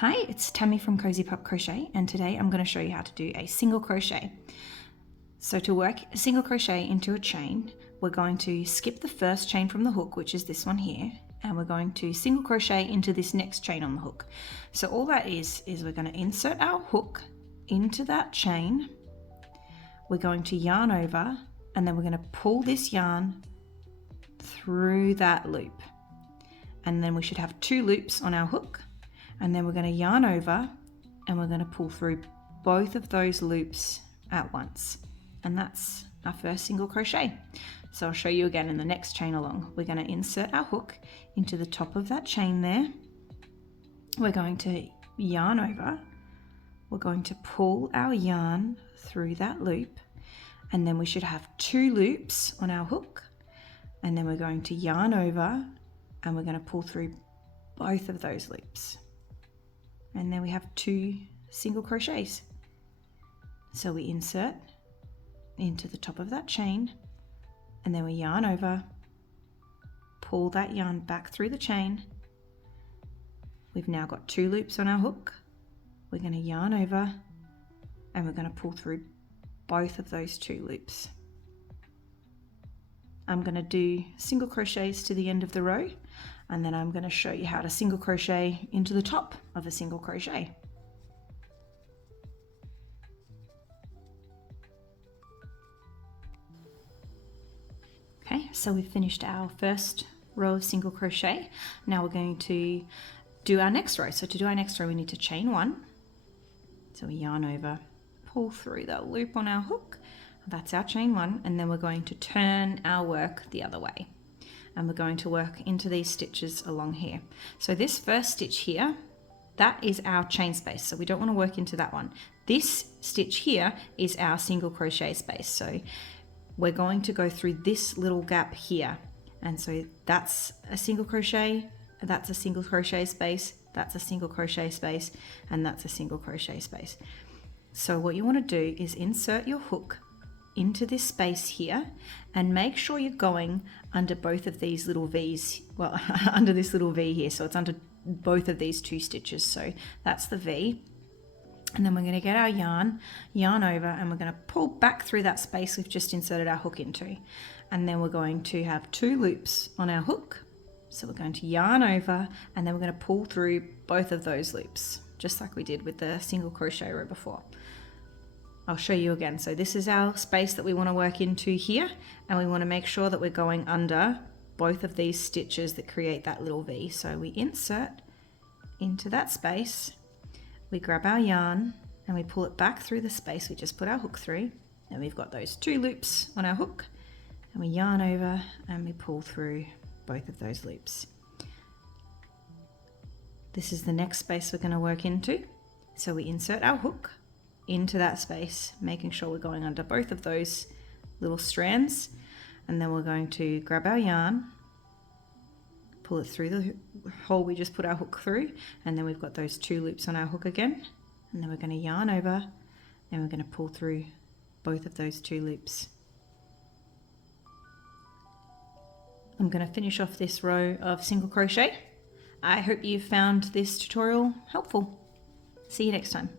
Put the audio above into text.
Hi, it's Tammy from Cozy Pup Crochet, and today I'm going to show you how to do a single crochet. So to work a single crochet into a chain, we're going to skip the first chain from the hook, which is this one here, and we're going to single crochet into this next chain on the hook. So all that is we're going to insert our hook into that chain, we're going to yarn over, and then we're going to pull this yarn through that loop. And then we should have 2 loops on our hook. And then we're going to yarn over and we're going to pull through both of those loops at once. And that's our first single crochet. So I'll show you again in the next chain along. We're going to insert our hook into the top of that chain there. We're going to yarn over. We're going to pull our yarn through that loop. And then we should have 2 loops on our hook. And then we're going to yarn over and we're going to pull through both of those loops. And then we have 2 single crochets. So we insert into the top of that chain, and then we yarn over, pull that yarn back through the chain. We've now got 2 loops on our hook. We're going to yarn over and we're going to pull through both of those 2 loops. I'm going to do single crochets to the end of the row, and then I'm going to show you how to single crochet into the top of a single crochet. Okay, so we've finished our first row of single crochet. Now we're going to do our next row. So to do our next row, we need to chain 1. So we yarn over, pull through that loop on our hook. That's our chain 1, and then we're going to turn our work the other way. And we're going to work into these stitches along here. So this first stitch here, that is our chain space. So we don't want to work into that one. This stitch here is our single crochet space. So we're going to go through this little gap here. And so that's a single crochet, that's a single crochet space, that's a single crochet space, and that's a single crochet space. So what you want to do is insert your hook into this space here and make sure you're going under both of these little V's, well, under this little V here. So it's under both of these 2 stitches. So that's the V. And then we're going to get our yarn over, and we're going to pull back through that space we've just inserted our hook into. And then we're going to have 2 loops on our hook. So we're going to yarn over, and then we're going to pull through both of those loops, just like we did with the single crochet row before. I'll show you again. So this is our space that we want to work into here, and we want to make sure that we're going under both of these stitches that create that little V. So we insert into that space, we grab our yarn and we pull it back through the space we just put our hook through, and we've got those 2 loops on our hook, and we yarn over and we pull through both of those loops. This is the next space we're going to work into. So we insert our hook into that space, making sure we're going under both of those little strands, and then we're going to grab our yarn, pull it through the hole we just put our hook through, and then we've got those 2 loops on our hook again, and then we're going to yarn over and we're going to pull through both of those 2 loops. I'm going to finish off this row of single crochet. I hope you found this tutorial helpful. See you next time.